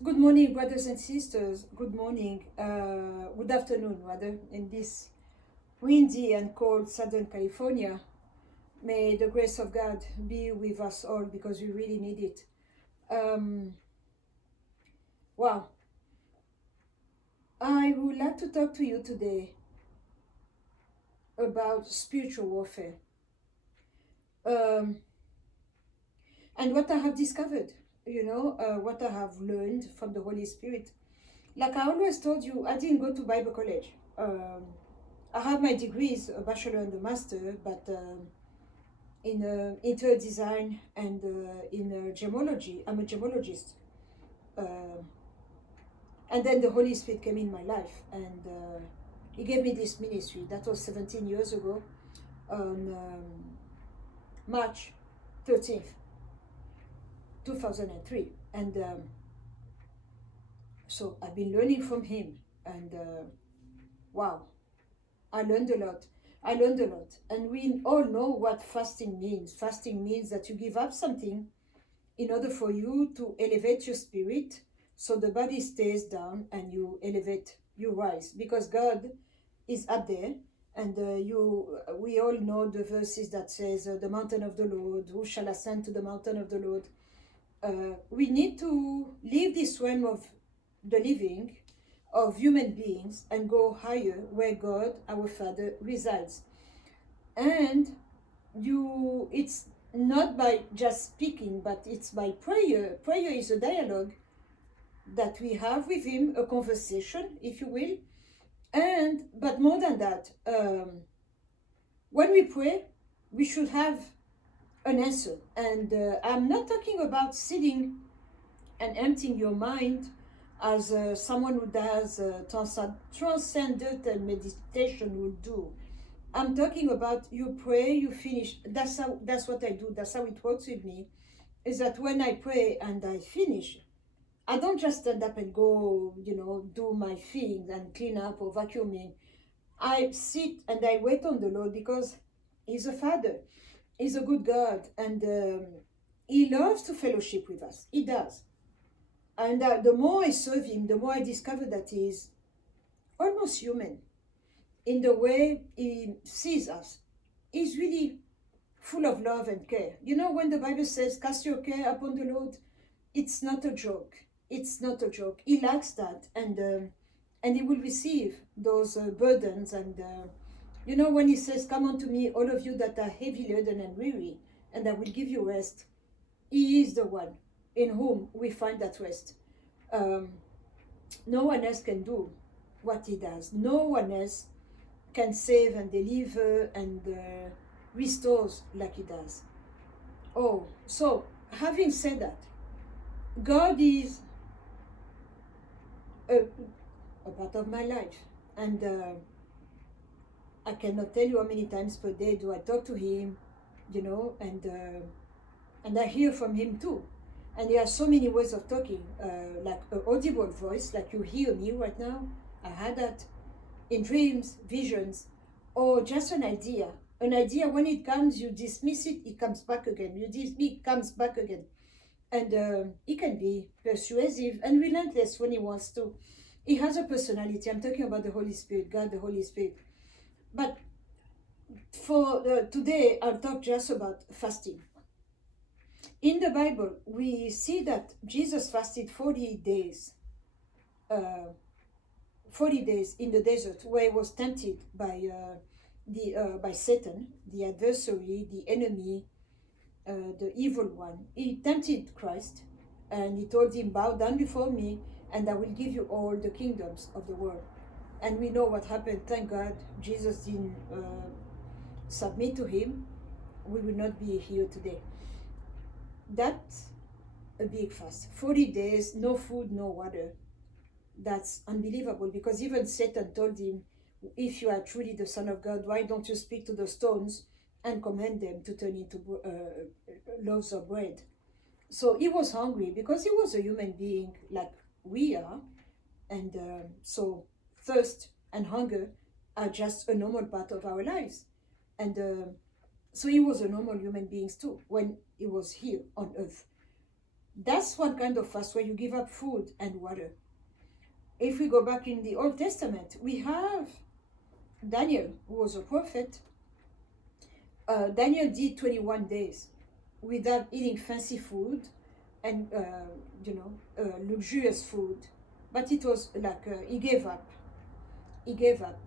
Good morning, brothers and sisters. Good morning. Good afternoon, rather, in this windy and cold Southern California. May the grace of God be with us all because we really need it. Um, wow. I would like to talk to you today about spiritual warfare um, and what I have discovered, what I have learned from the Holy Spirit. Like I always told you, I didn't go to Bible college. I have my degrees, a bachelor and a master, but in interior design and in gemology. I'm a gemologist. Uh, and then the Holy Spirit came in my life and He gave me this ministry. That was 17 years ago on March 13th, 2003. And so I've been learning from Him. And wow, I learned a lot. I learned a lot. And we all know what fasting means. Fasting means that you give up something in order for you to elevate your spirit so the body stays down and you elevate, you rise. Because God is up there. And we all know the verses that says, the mountain of the Lord, who shall ascend to the mountain of the Lord? We need to leave this realm of the living, of human beings, and go higher where God, our Father, resides. And it's not by just speaking, but it's by prayer. Prayer is a dialogue that we have with Him, a conversation, if you will. And but more than that, when we pray, we should have an answer. And I'm not talking about sitting and emptying your mind as someone who does transcendental meditation would do. I'm talking about you pray, you finish. That's what I do. That's how it works with me. Is that when I pray and I finish, I don't just stand up and go, do my thing and clean up or vacuuming. I sit and I wait on the Lord because He's a Father. He's a good God, and He loves to fellowship with us. He does. And the more I serve Him, the more I discover that He is almost human in the way He sees us. He's really full of love and care. You know, when the Bible says, cast your care upon the Lord, it's not a joke. It's not a joke. He likes that, and He will receive those burdens. And when He says, come unto me, all of you that are heavy laden and weary, and I will give you rest, He is the one in whom we find that rest. Um, no one else can do what He does. No one else can save and deliver and restores like He does. Oh, so having said that, God is a, a part of my life, and I cannot tell you how many times per day do I talk to Him, and I hear from Him too. And there are so many ways of talking, like an audible voice, like you hear me right now. I had that in dreams, visions, or just an idea. An idea, when it comes, you dismiss it, it comes back again. You dismiss it, comes back again. And He can be persuasive and relentless when He wants to. He has a personality. I'm talking about the Holy Spirit, God, the Holy Spirit. But for today, I'll talk just about fasting. In the Bible, we see that Jesus fasted 40 days. Uh, 40 days in the desert where He was tempted by Satan, the adversary, the enemy, the evil one. He tempted Christ and He told Him, bow down before me and I will give you all the kingdoms of the world. And we know what happened. Thank God Jesus didn't submit to Him. We will not be here today. That's a big fast. 40 days, no food, no water. That's unbelievable, because even Satan told Him, if you are truly the Son of God, why don't you speak to the stones and command them to turn into loaves of bread? So He was hungry because He was a human being like we are. And so thirst and hunger are just a normal part of our lives. And so He was a normal human being too when He was here on earth. That's one kind of fast where you give up food and water. If we go back in the Old Testament, we have Daniel, who was a prophet. Daniel did 21 days without eating fancy food and luxurious food, but it was like he gave up. He gave up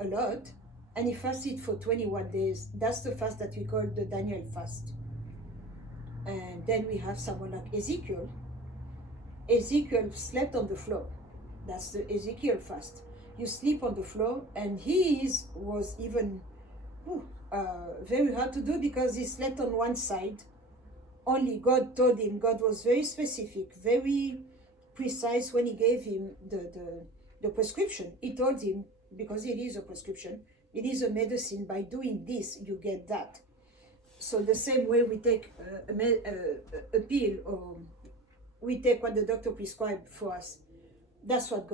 a lot, and he fasted for 21 days. That's the fast that we call the Daniel fast. And then we have someone like Ezekiel. Ezekiel slept on the floor. That's the Ezekiel fast. You sleep on the floor, and his was even very hard to do because he slept on one side. Only God told him. God was very specific, very precise when he gave him the prescription. He told him, because it is a prescription, it is a medicine. By doing this, you get that. So the same way we take a pill, or we take what the doctor prescribed for us, that's what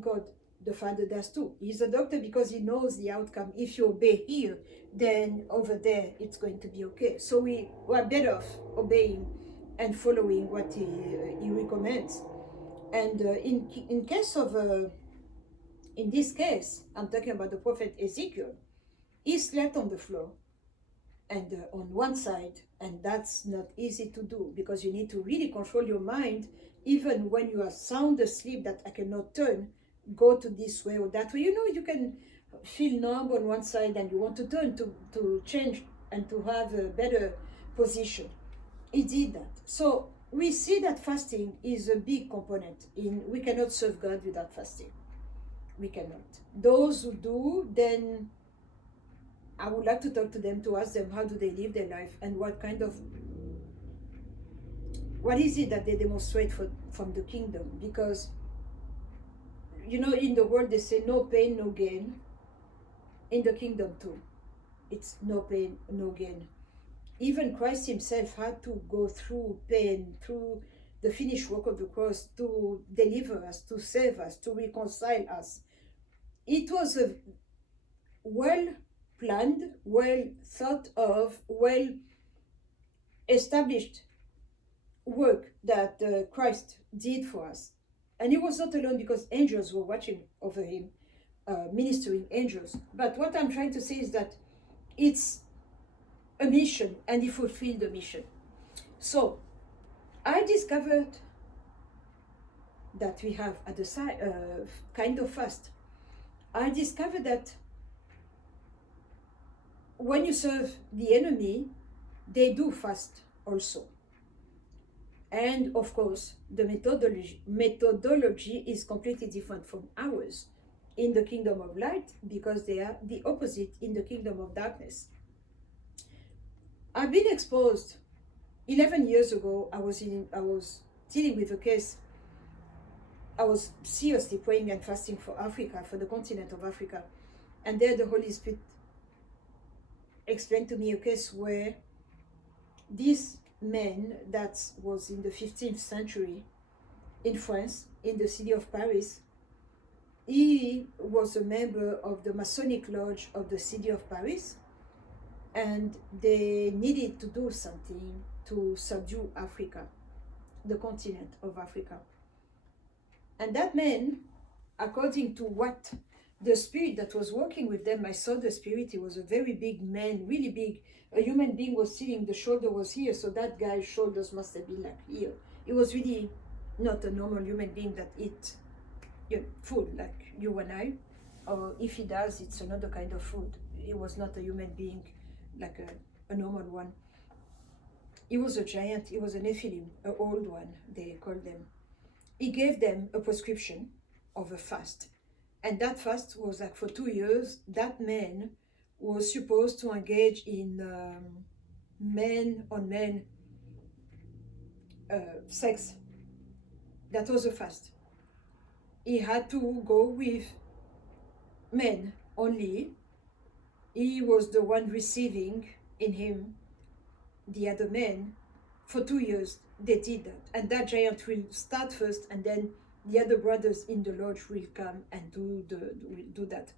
God the Father does too. He's a doctor because he knows the outcome. If you obey here, then over there it's going to be okay. So we are better off obeying and following what he recommends. And in case of in this case, I'm talking about the prophet Ezekiel. He slept on the floor and on one side, and that's not easy to do because you need to really control your mind even when you are sound asleep, that I cannot turn, go to this way or that way. You can feel numb on one side and you want to turn to change and to have a better position. He did that. So we see that fasting is a big component. We cannot serve God without fasting. We cannot. Those who do, then I would like to talk to them, to ask them how do they live their life and what is it that they demonstrate from the kingdom. Because in the world they say no pain, no gain. In the kingdom too, it's no pain, no gain. Even Christ himself had to go through pain, through the finished work of the cross, to deliver us, to save us, to reconcile us. It was a well-planned, well thought of, well established work that Christ did for us. And he was not alone because angels were watching over him, ministering angels. But what I'm trying to say is that it's a mission, and he fulfilled the mission. So I discovered that we have at the side kind of fast. I discovered that when you serve the enemy, they do fast also. And of course, the methodology is completely different from ours in the kingdom of light, because they are the opposite in the kingdom of darkness. I've been exposed 11 years ago. I was dealing with a case. I was seriously praying and fasting for Africa, for the continent of Africa. And there the Holy Spirit explained to me a case where this man that was in the 15th century in France, in the city of Paris, he was a member of the Masonic Lodge of the city of Paris, and they needed to do something to subdue Africa, the continent of Africa. And that man, according to what the spirit that was working with them, I saw the spirit. He was a very big man, really big. A human being was sitting, the shoulder was here, so that guy's shoulders must have been like here. It was really not a normal human being that eats food like you and I, or if he does, it's another kind of food. He was not a human being like a normal one. He was a giant. He was a Nephilim, an old one, they called them. He gave them a prescription of a fast. And that fast was like for 2 years. That man was supposed to engage in man-on-man sex. That was a fast. He had to go with men only. He was the one receiving in him the other men. For 2 years, they did that. And that giant will start first, and then the other brothers in the lodge will come and do that.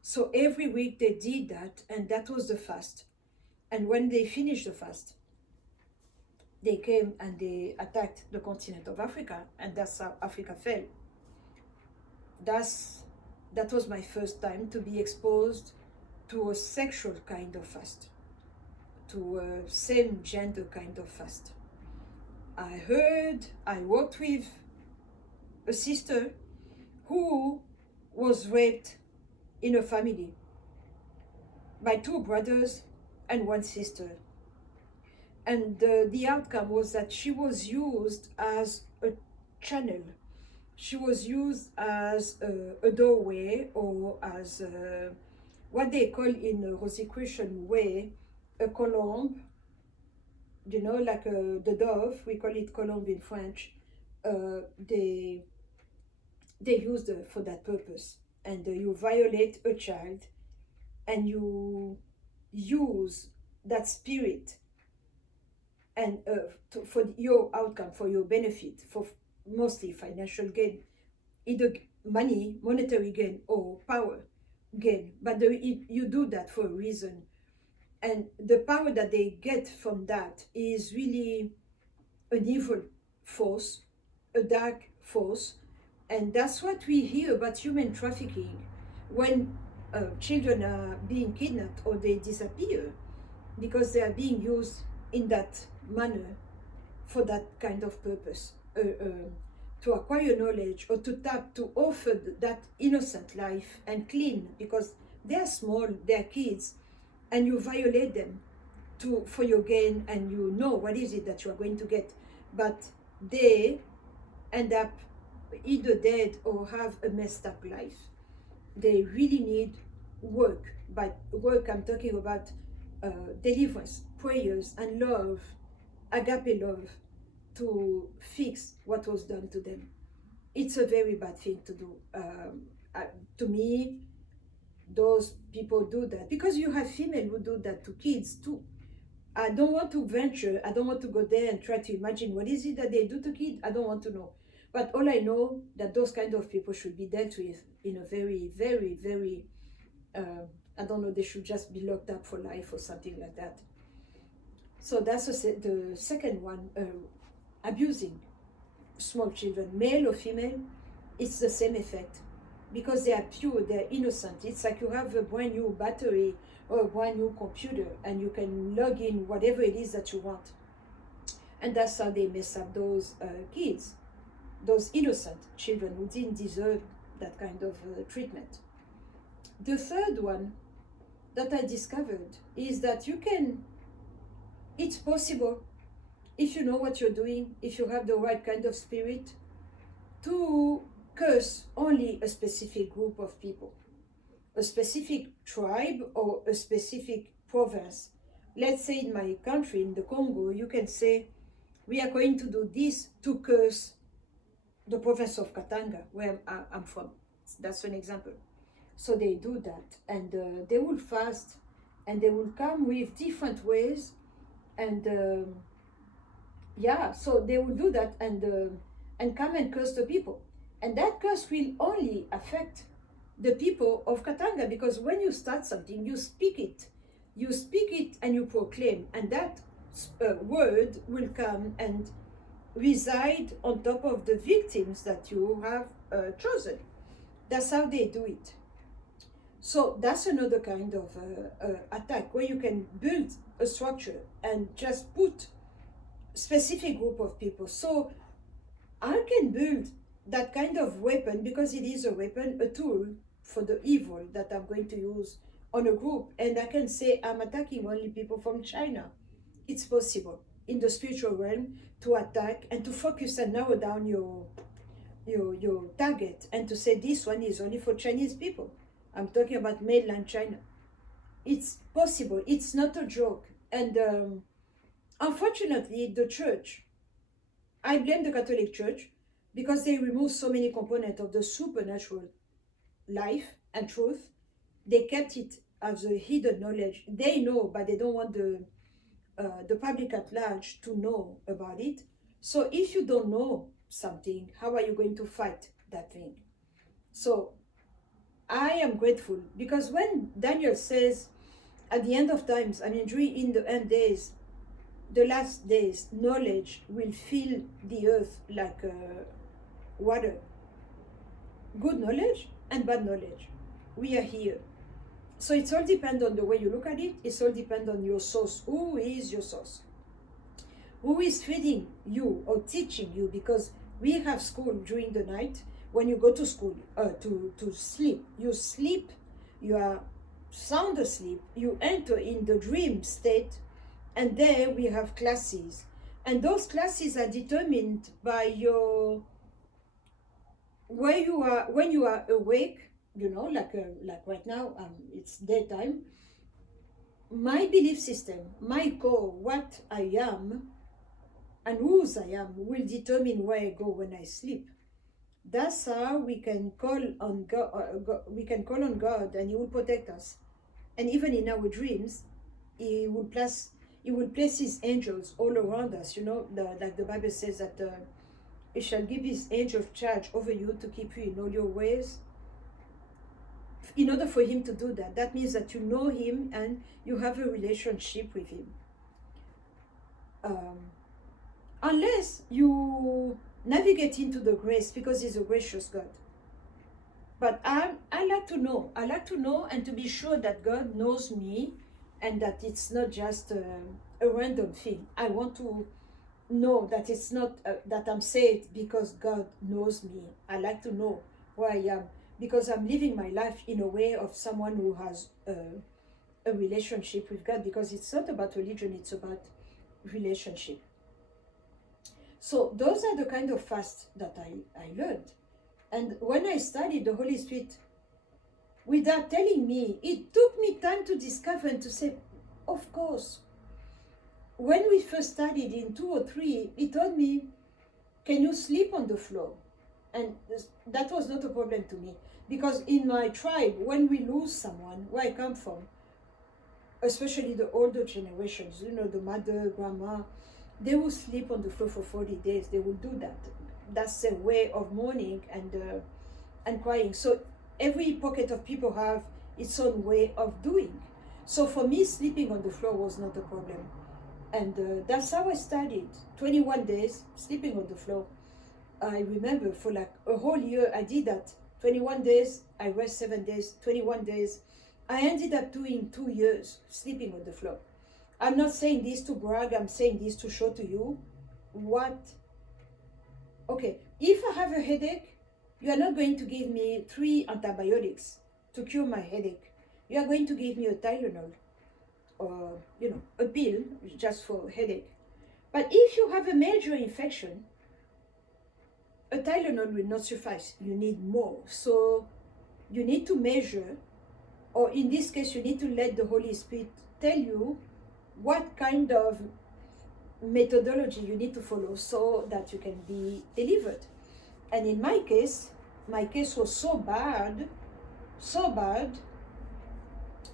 So every week they did that, and that was the fast. And when they finished the fast, They came and they attacked the continent of Africa, and that's how Africa fell. That was my first time to be exposed to a sexual kind of fast, to a same gender kind of fast. I worked with a sister who was raped in a family by two brothers and one sister. And the outcome was that she was used as a channel. She was used as a doorway, or as what they call in a Rosicrucian way, a colombe, like the dove, we call it colombe in French. They used for that purpose. And you violate a child, and you use that spirit, and for your outcome, for your benefit, for mostly financial gain, either money, monetary gain, or power gain. But you do that for a reason. And the power that they get from that is really an evil force, a dark force. And that's what we hear about human trafficking. When children are being kidnapped or they disappear, because they are being used in that manner for that kind of purpose, to acquire knowledge, or to offer that innocent life and clean, because they are small, they are kids, and you violate them for your gain, and you know what is it that you are going to get. But they end up either dead or have a messed up life. They really need work. By work, I'm talking about deliverance, prayers, and love, agape love, to fix what was done to them. It's a very bad thing to do. To me, those people do that because you have female who do that to kids too. I don't want to venture. I don't want to go there and try to imagine what is it that they do to kids. I don't want to know. But all I know that those kind of people should be dealt with in a very, very, very, I don't know, they should just be locked up for life or something like that. So that's the second one, abusing small children, male or female. It's the same effect, because they are pure, they're innocent. It's like you have a brand new battery or a brand new computer, and you can log in whatever it is that you want. And that's how they mess up those kids, those innocent children who didn't deserve that kind of treatment. The third one that I discovered is that it's possible, if you know what you're doing, if you have the right kind of spirit, to curse only a specific group of people, a specific tribe, or a specific province. Let's say in my country, in the Congo, you can say, we are going to do this to curse the province of Katanga, where I'm from. That's an example. So they do that, and they will fast, and they will come with different ways, and so they will do that, and come and curse the people. And that curse will only affect the people of Katanga, because when you start something, you speak it and you proclaim, and that word will come and reside on top of the victims that you have chosen. That's how they do it. So that's another kind of attack, where you can build a structure and just put specific group of people. So I can build that kind of weapon, because it is a weapon, a tool for the evil that I'm going to use on a group. And I can say I'm attacking only people from China. It's possible in the spiritual realm to attack and to focus and narrow down your target, and to say this one is only for Chinese people. I'm talking about mainland China. It's possible. It's not a joke. And unfortunately, the church, I blame the Catholic Church, because they remove so many components of the supernatural life and truth. They kept it as a hidden knowledge. They know, but they don't want the public at large to know about it. So if you don't know something, how are you going to fight that thing? So I am grateful, because when Daniel says at the end of times, I mean, in the end days, the last days, knowledge will fill the earth like water. Good knowledge and bad knowledge. We are here. So it's all depend on the way you look at it. It's all depend on your source. Who is your source? Who is feeding you or teaching you? Because we have school during the night. When you go to school to sleep, you are sound asleep, you enter in the dream state, and there we have classes. And those classes are determined by your where you are when you are awake, like right now, it's daytime. My belief system, my core, what I am and whose I am will determine where I go when I sleep. That's how we can call on God. We can call on God, and He will protect us. And even in our dreams, He will place His angels all around us. Like the Bible says that He shall give His angels charge over you to keep you in all your ways. In order for Him to do that, that means that you know Him and you have a relationship with Him. Unless you navigate into the grace, because He's a gracious God. But I like to know. I like to know and to be sure that God knows me, and that it's not just a random thing. I want to know that it's not that I'm saved because God knows me. I like to know where I am, because I'm living my life in a way of someone who has a relationship with God, because it's not about religion, it's about relationship. So those are the kind of fasts that I learned. And when I studied the Holy Spirit, without telling me, it took me time to discover and to say, of course. When we first studied in 2 or 3, he told me, can you sleep on the floor? And that was not a problem to me. Because in my tribe, when we lose someone, where I come from, especially the older generations, the mother, grandma, they will sleep on the floor for 40 days. They will do that. That's a way of mourning and crying. So every pocket of people have its own way of doing. So for me, sleeping on the floor was not a problem. And that's how I studied. 21 days, sleeping on the floor. I remember for like a whole year, I did that. 21 days, I rest 7 days, 21 days. I ended up doing 2 years, sleeping on the floor. I'm not saying this to brag, I'm saying this to show to you what. Okay, if I have a headache, you are not going to give me 3 antibiotics to cure my headache. You are going to give me a Tylenol or, a pill just for headache. But if you have a major infection, a Tylenol will not suffice. You need more. So you need to measure, or in this case, you need to let the Holy Spirit tell you what kind of methodology you need to follow so that you can be delivered. And in my case was so bad,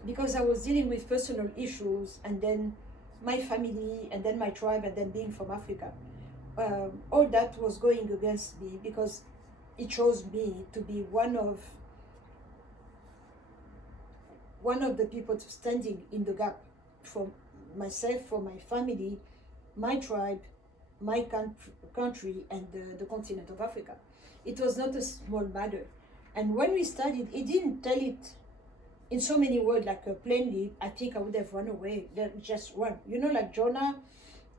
because I was dealing with personal issues, and then my family, and then my tribe, and then being from Africa. All that was going against me, because it chose me to be one of the people standing in the gap for myself, for my family, my tribe, my country, and the continent of Africa. It was not a small matter. And when we studied, he didn't tell it in so many words, like plainly. I think I would have run away, just run. Like Jonah,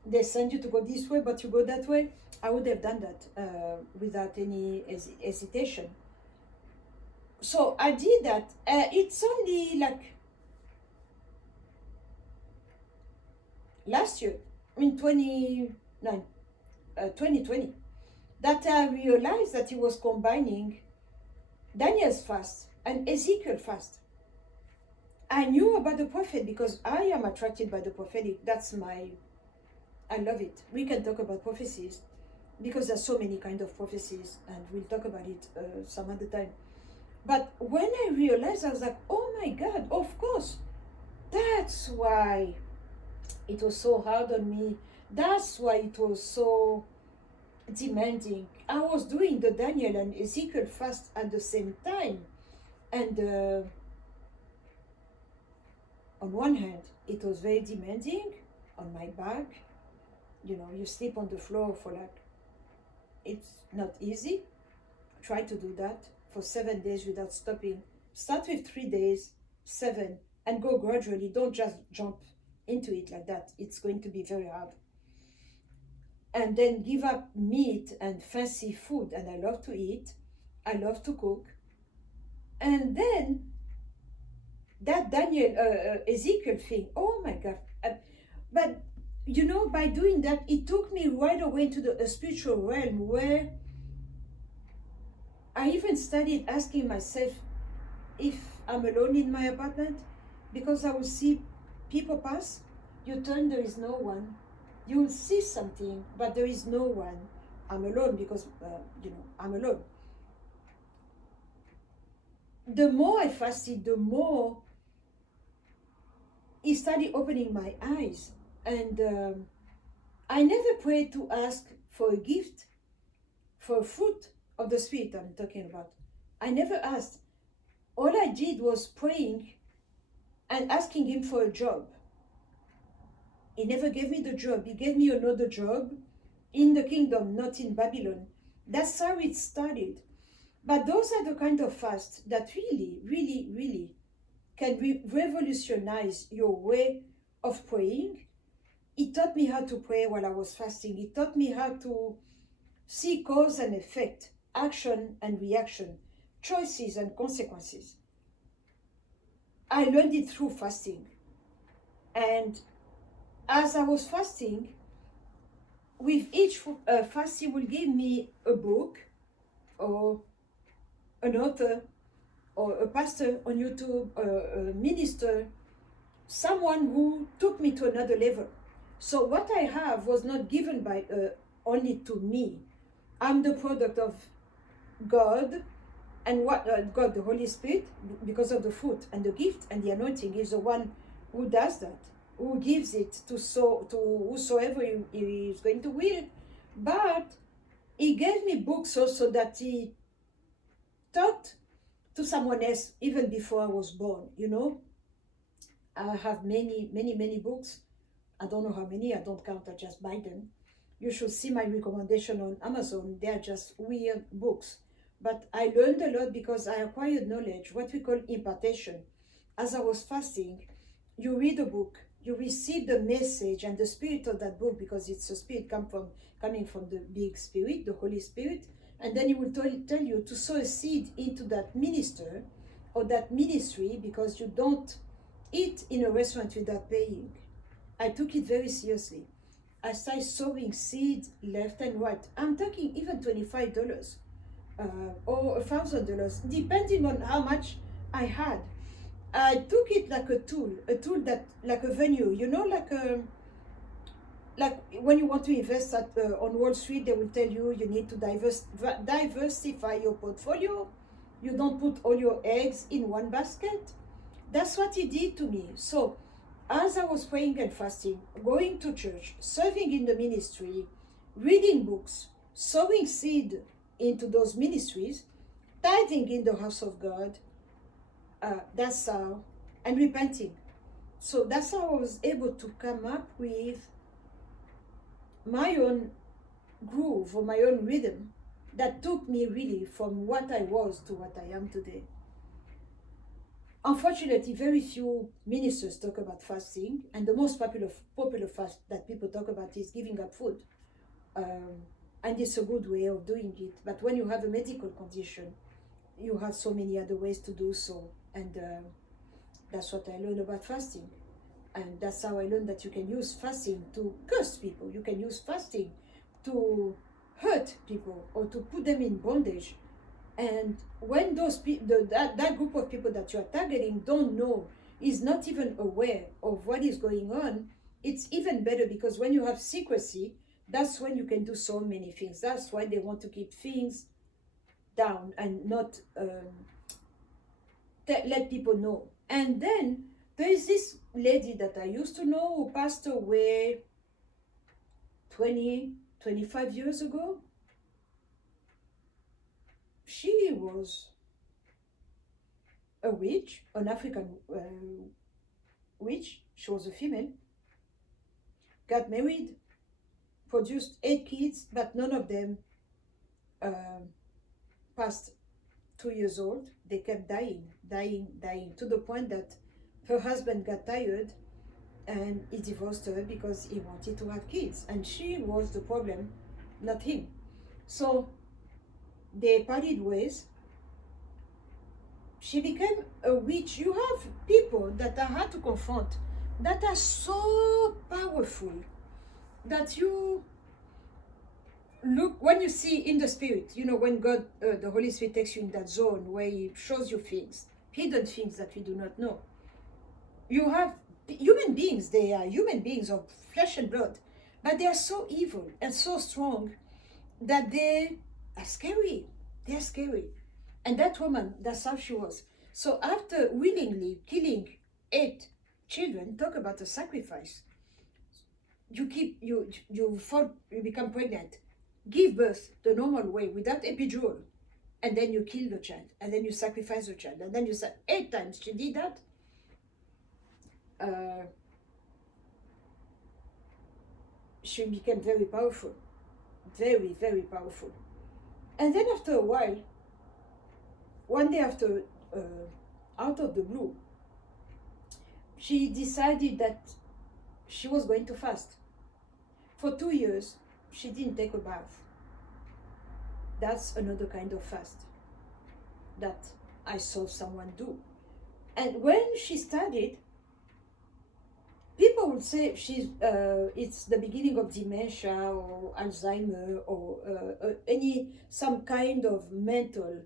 they send you to go this way, but you go that way. I would have done that without any hesitation. So I did that. It's only like last year, in 2020, that I realized that he was combining Daniel's fast and Ezekiel fast. I knew about the prophet because I am attracted by the prophetic. I love it. We can talk about prophecies because there's so many kind of prophecies, and we'll talk about it some other time. But when I realized, I was like, oh my God, of course. That's why it was so hard on me. That's why it was so demanding. I was doing the Daniel and Ezekiel fast at the same time. And on one hand, it was very demanding on my back, you sleep on the floor for like, it's not easy. Try to do that for 7 days without stopping. Start with 3 days, 7, and go gradually. Don't just jump into it like that. It's going to be very hard. And then give up meat and fancy food. And I love to eat. I love to cook. And then that Ezekiel thing, oh my God. But by doing that, it took me right away into the spiritual realm where I even started asking myself if I'm alone in my apartment, because I will see people pass. You turn, there is no one. You will see something, but there is no one. I'm alone because, I'm alone. The more I fasted, the more it started opening my eyes. And I never prayed to ask for a gift, for a fruit of the Spirit I'm talking about. I never asked. All I did was praying and asking him for a job. He never gave me the job. He gave me another job in the kingdom, not in Babylon. That's how it started. But those are the kind of fasts that really, really, really can revolutionize your way of praying. It taught me how to pray while I was fasting. It taught me how to see cause and effect, action and reaction, choices and consequences. I learned it through fasting. And as I was fasting, with each fast, he will give me a book or an author or a pastor on YouTube, a minister, someone who took me to another level. So what I have was not given by only to me. I'm the product of God, and what God, the Holy Spirit, because of the fruit and the gift and the anointing, is the one who does that, who gives it to whosoever he is going to will. But he gave me books also that he taught to someone else even before I was born. I have many, many, many books. I don't know how many. I don't count. I just buy them. You should see my recommendation on Amazon. They are just weird books. But I learned a lot because I acquired knowledge, what we call impartation. As I was fasting, you read a book, you receive the message and the spirit of that book, because it's a spirit coming from the big spirit, the Holy Spirit, and then he will tell you to sow a seed into that minister or that ministry, because you don't eat in a restaurant without paying. I took it very seriously. I started sowing seed left and right. I'm talking even $25 or $1,000, depending on how much I had. I took it like a tool that, like a venue, like when you want to invest on Wall Street, they will tell you need to diversify your portfolio. You don't put all your eggs in one basket. That's what he did to me. So as I was praying and fasting, going to church, serving in the ministry, reading books, sowing seed into those ministries, tithing in the house of God, that's how, and repenting. So that's how I was able to come up with my own groove or my own rhythm that took me really from what I was to what I am today. Unfortunately, very few ministers talk about fasting, and the most popular fast that people talk about is giving up food. And it's a good way of doing it. But when you have a medical condition, you have so many other ways to do so. And that's what I learned about fasting. And that's how I learned that you can use fasting to curse people. You can use fasting to hurt people or to put them in bondage. And when those that group of people that you are targeting don't know, is not even aware of what is going on, it's even better, because when you have secrecy, that's when you can do so many things. That's why they want to keep things down and not let people know. And then there is this lady that I used to know who passed away 25 years ago. She was a witch, an African witch. She was a female, got married, produced 8 kids, but none of them uh, past 2 years old. They kept dying, to the point that her husband got tired and he divorced her because he wanted to have kids. And she was the problem, not him. So they parted ways. She became a witch. You have people that are hard to confront, that are so powerful, that you look, when you see in the spirit, when God, the Holy Spirit takes you in that zone where he shows you things, hidden things that we do not know. You have human beings, they are human beings of flesh and blood, but they are so evil and so strong that they are scary. They are scary. And that woman, that's how she was. So after willingly killing 8 children, talk about a sacrifice. You become pregnant, give birth the normal way without epidural, and then you kill the child, and then you sacrifice the child, and then you say 8 times she did that. She became very powerful, very, very powerful. And then after a while, one day after, out of the blue, she decided that she was going to fast. For 2 years, she didn't take a bath. That's another kind of fast that I saw someone do. And when she started, people would say it's the beginning of dementia or Alzheimer or some kind of mental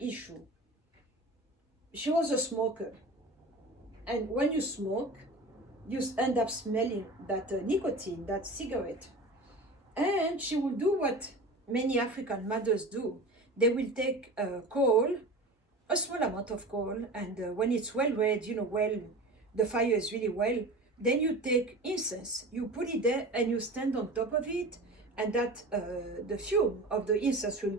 issue. She was a smoker, and when you smoke, you end up smelling that nicotine, that cigarette. And she will do what many African mothers do. They will take coal, a small amount of coal, and when it's well red, the fire is really well, then you take incense, you put it there, and you stand on top of it, and that the fume of the incense will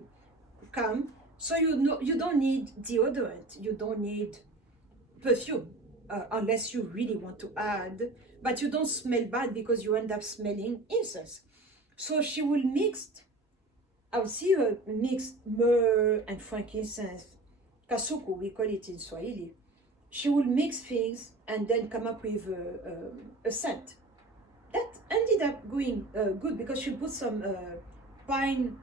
come. So you don't need deodorant, you don't need perfume, unless you really want to add, but you don't smell bad because you end up smelling incense. So she will I'll see her mix myrrh and frankincense, kasuku, we call it in Swahili. She will mix things and then come up with a scent. That ended up going good because she put some pine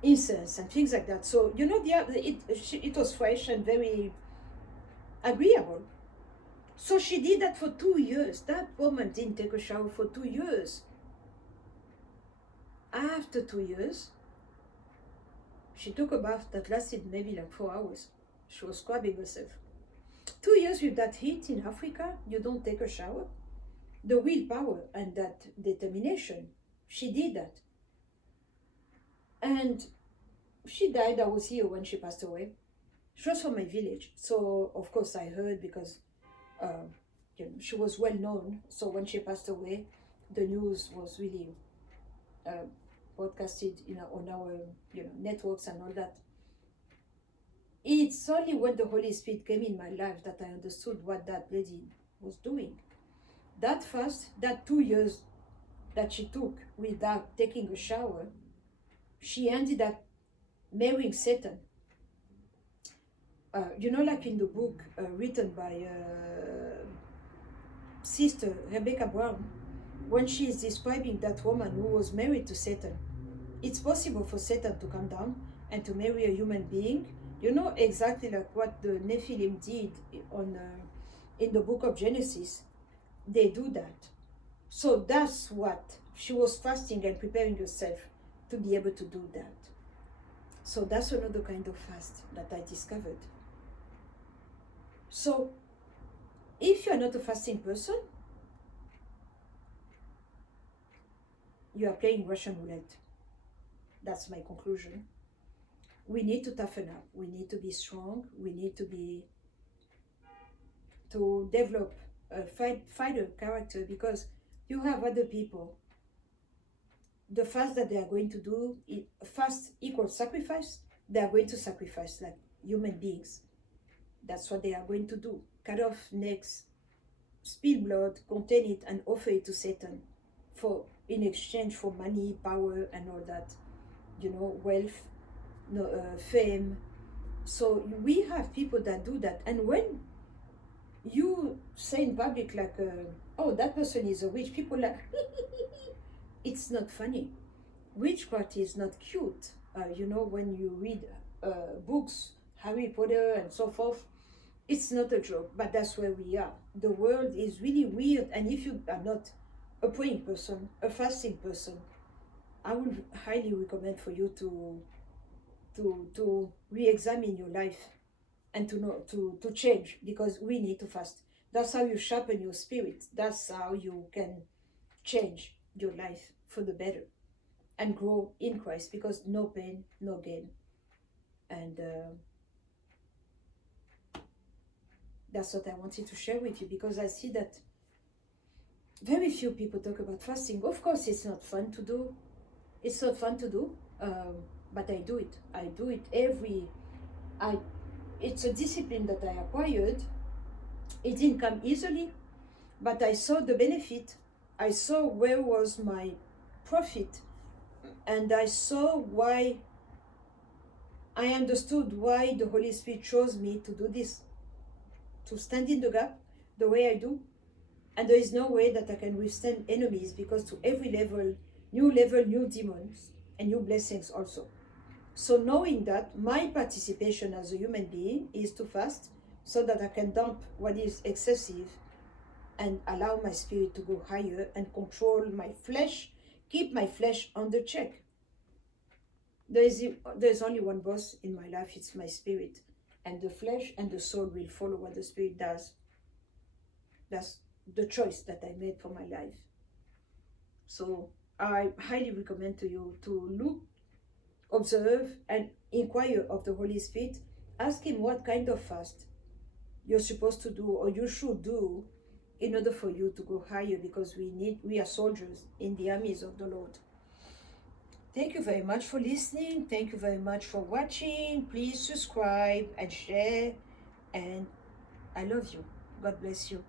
incense and things like that. So, it was fresh and very agreeable. So she did that for 2 years. That woman didn't take a shower for 2 years. After 2 years, she took a bath that lasted maybe like 4 hours. She was scrubbing herself. 2 years with that heat in Africa, you don't take a shower. The willpower and that determination, she did that. And she died. I was here when she passed away. She was from my village. So, of course, I heard because she was well known. So when she passed away, the news was really broadcasted on our networks and all that. It's only when the Holy Spirit came in my life that I understood what that lady was doing. That fast, that 2 years that she took without taking a shower, she ended up marrying Satan. Like in the book written by Sister Rebecca Brown, when she is describing that woman who was married to Satan, it's possible for Satan to come down and to marry a human being. Exactly like what the Nephilim did in the book of Genesis. They do that. So that's what she was fasting and preparing herself to be able to do that. So that's another kind of fast that I discovered. So if you're not a fasting person, you are playing Russian roulette. That's my conclusion. We need to toughen up. We need to be strong. We need to develop a fighter character, because you have other people. The fast that they are going to do, fast equals sacrifice. They are going to sacrifice like human beings. That's what they are going to do. Cut off necks, spill blood, contain it, and offer it to Satan for in exchange for money, power, and all that, wealth, no, fame. So we have people that do that. And when you say in public, like, oh, that person is a witch, people like, it's not funny. Witchcraft is not cute. When you read books, Harry Potter and so forth, it's not a joke, but that's where we are. The world is really weird, and if you are not a praying person, a fasting person, I would highly recommend for you to re-examine your life and to change, because we need to fast. That's how you sharpen your spirit. That's how you can change your life for the better and grow in Christ, because no pain, no gain. And that's what I wanted to share with you, because I see that very few people talk about fasting. Of course, it's not fun to do. It's not fun to do, but I do it. I do it it's a discipline that I acquired. It didn't come easily, but I saw the benefit. I saw where was my profit, and I saw why. I understood why the Holy Spirit chose me to do this, to stand in the gap the way I do. And there is no way that I can withstand enemies, because to every level, new demons, and new blessings also. So knowing that my participation as a human being is to fast, so that I can dump what is excessive and allow my spirit to go higher and control my flesh, keep my flesh under check. There's only one boss in my life, it's my spirit. And the flesh and the soul will follow what the spirit does. That's the choice that I made for my life. So I highly recommend to you to look, observe, and inquire of the Holy Spirit. Ask him what kind of fast you're supposed to do, or you should do, in order for you to go higher, because we are soldiers in the armies of the Lord. Thank you very much for listening. Thank you very much for watching. Please subscribe and share. And I love you. God bless you.